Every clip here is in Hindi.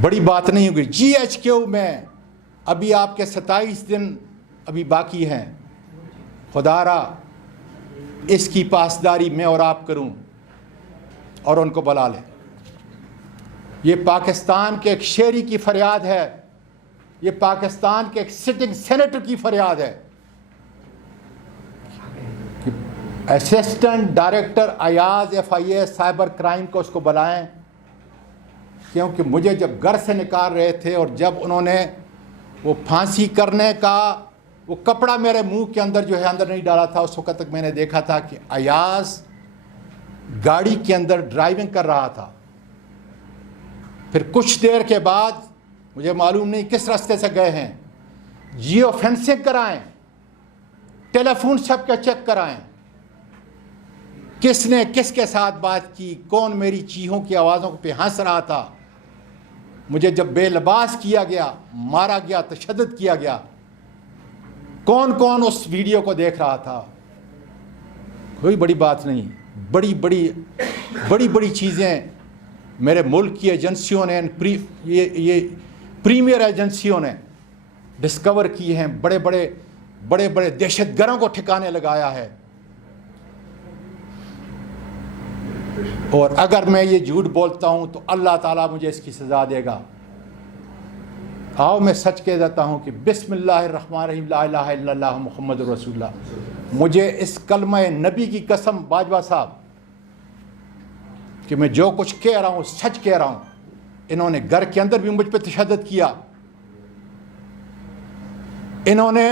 बड़ी बात नहीं होगी। GHQ में अभी आपके 27 दिन अभी बाकी हैं। खुदारा इसकी पासदारी मैं और आप करूं और उनको बुला लें। ये पाकिस्तान के एक शहरी की फरियाद है, ये पाकिस्तान के एक सिटिंग सेनेटर की फरियाद है कि assistant director Ayaz FIA cyber crime को उसको बुलाएं, क्योंकि मुझे जब घर से निकाल रहे थे और जब उन्होंने वो फांसी करने का वो कपड़ा मेरे मुंह के अंदर जो है अंदर नहीं डाला था, उस वक्त तक मैंने देखा था कि अयाज गाड़ी के अंदर ड्राइविंग कर रहा था। फिर कुछ देर के बाद मुझे मालूम नहीं किस रास्ते से गए हैं, जियो फेंसिंग कराएं, टेलीफोन सबके चेक कराएं, किसने किसके साथ बात की, कौन मेरी चीखों की आवाज़ों पे हंस रहा था, मुझे जब बेलबास किया गया, मारा गया, तशद्दुद किया गया, कौन कौन उस वीडियो को देख रहा था। कोई बड़ी बात नहीं, बड़ी बड़ी चीज़ें मेरे मुल्क की एजेंसियों ने, ये प्रीमियर एजेंसियों ने डिस्कवर की हैं। बड़े बड़े दहशतगर्दों को ठिकाने लगाया है। और अगर मैं ये झूठ बोलता हूं तो अल्लाह ताला मुझे इसकी सज़ा देगा। आओ मैं सच कह देता हूं कि बिस्मिल्लाहिर्रहमानिर्रहीम ला इलाहा इल्लल्लाह मुहम्मदुर रसूलुल्लाह। मुझे इस कलमा नबी की कसम बाजवा साहब कि मैं जो कुछ कह रहा हूं सच कह रहा हूं। इन्होंने घर के अंदर भी मुझ पर तशद्दुद किया। इन्होंने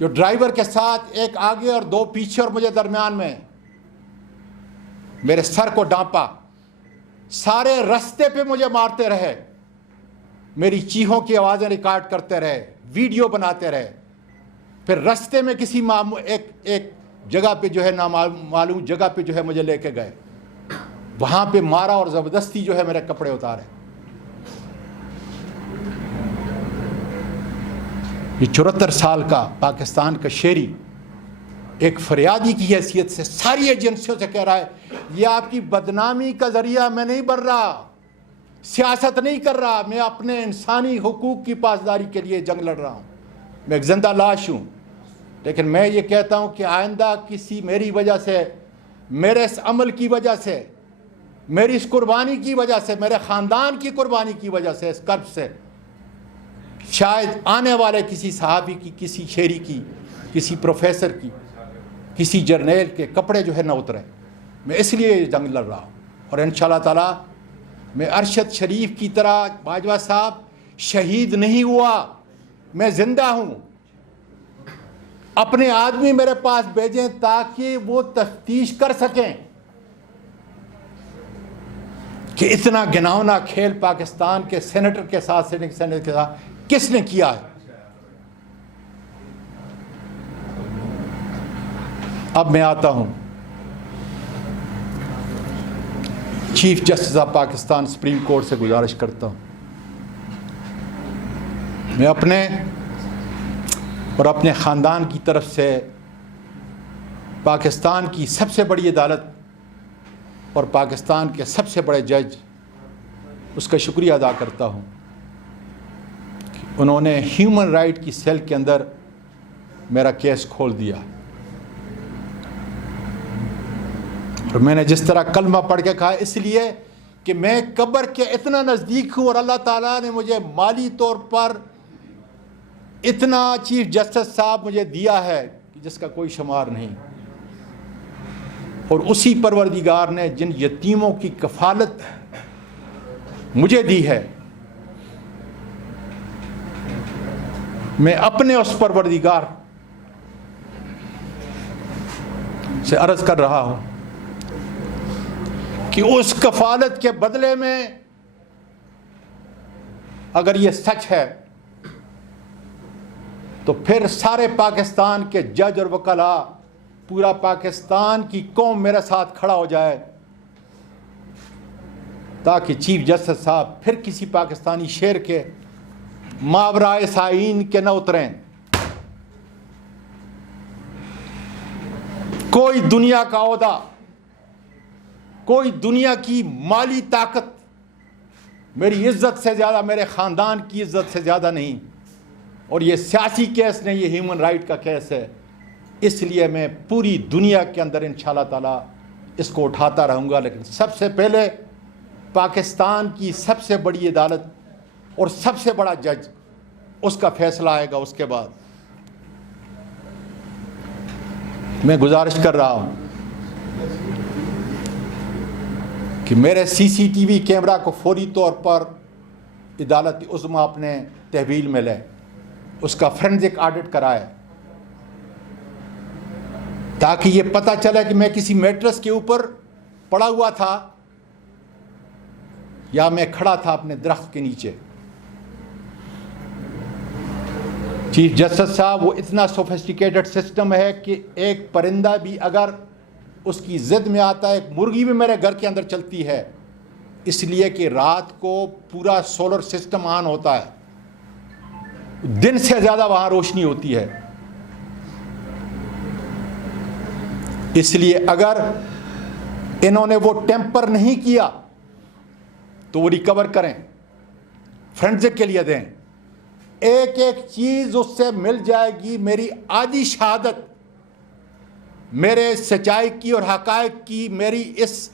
जो ड्राइवर के साथ एक आगे और दो पीछे और मुझे दरमियान में मेरे सर को डांपा, सारे रास्ते पे मुझे मारते रहे, मेरी चीखों की आवाज़ें रिकॉर्ड करते रहे, वीडियो बनाते रहे। फिर रास्ते में किसी एक जगह पे जो है नामालूम जगह पे जो है मुझे लेके गए, वहाँ पे मारा और ज़बरदस्ती जो है मेरे कपड़े उतारे। ये 74 साल का पाकिस्तान का शहरी एक फरियादी की हैसियत से सारी एजेंसियों से कह रहा है, ये आपकी बदनामी का ज़रिया मैं नहीं बन रहा, सियासत नहीं कर रहा, मैं अपने इंसानी हुकूक की पासदारी के लिए जंग लड़ रहा हूँ। मैं एक जिंदा लाश हूँ। लेकिन मैं ये कहता हूँ कि आइंदा किसी मेरी वजह से, मेरे इस अमल की वजह से, मेरी इस कुर्बानी की वजह से, मेरे ख़ानदान की कुर्बानी की वजह से, इस कर्ब से शायद आने वाले किसी सहाबी की, किसी शेरी की, किसी प्रोफेसर की, किसी जर्नैल के कपड़े जो है न उतरे। मैं इसलिए ये जंग लड़ रहा हूँ। और इंशाअल्लाह ताला मैं अरशद शरीफ की तरह बाजवा साहब शहीद नहीं हुआ, मैं जिंदा हूँ। अपने आदमी मेरे पास भेजें ताकि वो तफ्तीश कर सकें कि इतना घिनौना खेल पाकिस्तान के सेनेटर के साथ, सिटिंग सेनेटर के साथ किसने किया है। अब मैं आता हूं chief justice of Pakistan supreme court से गुजारिश करता हूं, मैं अपने और अपने ख़ानदान की तरफ से पाकिस्तान की सबसे बड़ी अदालत और पाकिस्तान के सबसे बड़े जज उसका शुक्रिया अदा करता हूं कि उन्होंने ह्यूमन राइट की सेल के अंदर मेरा केस खोल दिया। और मैंने जिस तरह कलमा पढ़ के कहा, इसलिए कि मैं कब्र के इतना नज़दीक हूँ और अल्लाह ताला ने मुझे माली तौर पर इतना चीफ जस्टिस साहब मुझे दिया है कि जिसका कोई शुमार नहीं। और उसी परवरदिगार ने जिन यतीमों की कफालत मुझे दी है, मैं अपने उस परवरदिगार से अर्ज़ कर रहा हूँ कि उस कफालत के बदले में अगर ये सच है तो फिर सारे पाकिस्तान के जज और वकला, पूरा पाकिस्तान की कौम मेरे साथ खड़ा हो जाए ताकि चीफ जस्टिस साहब फिर किसी पाकिस्तानी शेर के मावराए साइन के न उतरें। कोई दुनिया का ओहदा, कोई दुनिया की माली ताकत मेरी इज़्ज़त से ज़्यादा, मेरे ख़ानदान की इज़्ज़त से ज़्यादा नहीं। और ये सियासी केस नहीं, ये ह्यूमन राइट का केस है। इसलिए मैं पूरी दुनिया के अंदर इंशाअल्लाह ताला इसको उठाता रहूँगा। लेकिन सबसे पहले पाकिस्तान की सबसे बड़ी अदालत और सबसे बड़ा जज, उसका फैसला आएगा। उसके बाद मैं गुजारिश कर रहा हूँ कि मेरे सीसीटीवी कैमरा को फौरी तौर पर अदालत उज़्मा अपने तहवील में ले, उसका फोरेंसिक ऑडिट कराए, ताकि ये पता चले कि मैं किसी मैट्रेस के ऊपर पड़ा हुआ था या मैं खड़ा था अपने दरख्त के नीचे। चीफ जस्टिस साहब, वो इतना सोफिस्टिकेटेड सिस्टम है कि एक परिंदा भी अगर उसकी ज़िद में आता है, एक मुर्गी भी मेरे घर के अंदर चलती है, इसलिए कि रात को पूरा सोलर सिस्टम ऑन होता है, दिन से ज़्यादा वहाँ रोशनी होती है। इसलिए अगर इन्होंने वो टेम्पर नहीं किया तो वो रिकवर करें, फोरेंसिक के लिए दें। एक एक चीज़ उससे मिल जाएगी। मेरी आधी शहादत मेरे सच्चाई की और हक़ाइक़ की, मेरी इस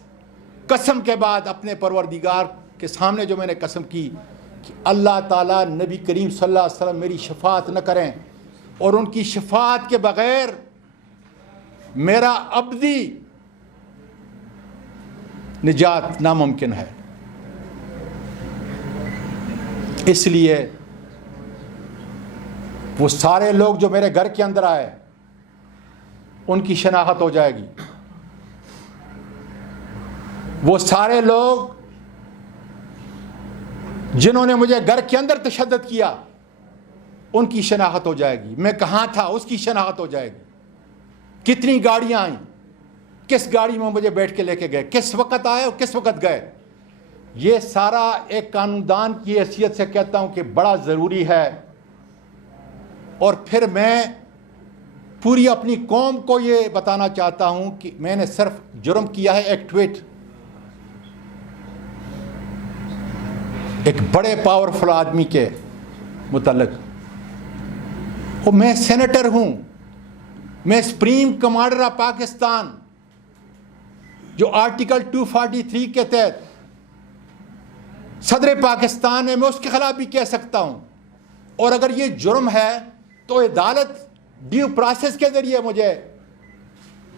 कसम के बाद अपने परवरदिगार के सामने जो मैंने कसम की कि अल्लाह ताला नबी करीम सल्लल्लाहु अलैहि वसल्लम मेरी शफाअत न करें और उनकी शफाअत के बग़ैर मेरा अब्दी निजात नामुमकिन है। इसलिए वो सारे लोग जो मेरे घर के अंदर आए, उनकी शनाख्त हो जाएगी। वो सारे लोग जिन्होंने मुझे घर के अंदर तशद्दुद किया, उनकी शनाख्त हो जाएगी। मैं कहाँ था, उसकी शनाख्त हो जाएगी। कितनी गाड़ियाँ आईं, किस गाड़ी में मुझे बैठ के लेके गए, किस वक़्त आए और किस वक़्त गए, ये सारा एक कानूनदान की हैसियत से कहता हूँ कि बड़ा ज़रूरी है। और फिर मैं पूरी अपनी कौम को ये बताना चाहता हूँ कि मैंने सिर्फ जुर्म किया है एक ट्वीट, एक बड़े पावरफुल आदमी के मुतल्लिक। और मैं सेनेटर हूँ, मैं सुप्रीम कमांडर ऑफ पाकिस्तान, जो आर्टिकल 243 के तहत सदर पाकिस्तान है, मैं उसके खिलाफ भी कह सकता हूँ। और अगर ये जुर्म है तो अदालत ड्यू प्रोसेस के ज़रिए मुझे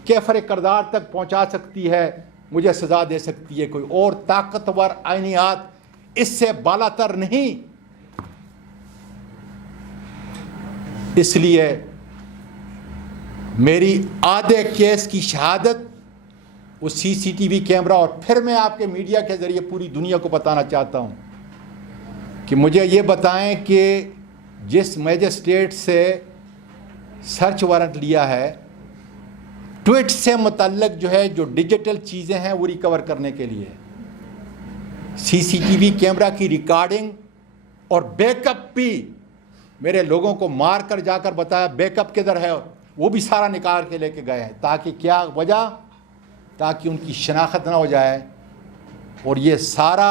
कैफर किरदार तक पहुँचा सकती है, मुझे सज़ा दे सकती है। कोई और ताकतवर आइनियात इससे बालातर नहीं। इसलिए मेरी आधे केस की शहादत वो सीसीटीवी कैमरा, और फिर मैं आपके मीडिया के ज़रिए पूरी दुनिया को बताना चाहता हूँ कि मुझे ये बताएं कि जिस मैजिस्ट्रेट से सर्च वारंट लिया है, ट्वीट से मुतल्लिक जो है, जो डिजिटल चीज़ें हैं वो रिकवर करने के लिए सीसीटीवी कैमरा की रिकॉर्डिंग और बैकअप भी मेरे लोगों को मार कर जाकर बताया बैकअप किधर है, वो भी सारा निकाल के लेके गए हैं। ताकि क्या वजह, ताकि उनकी शनाख्त ना हो जाए। और ये सारा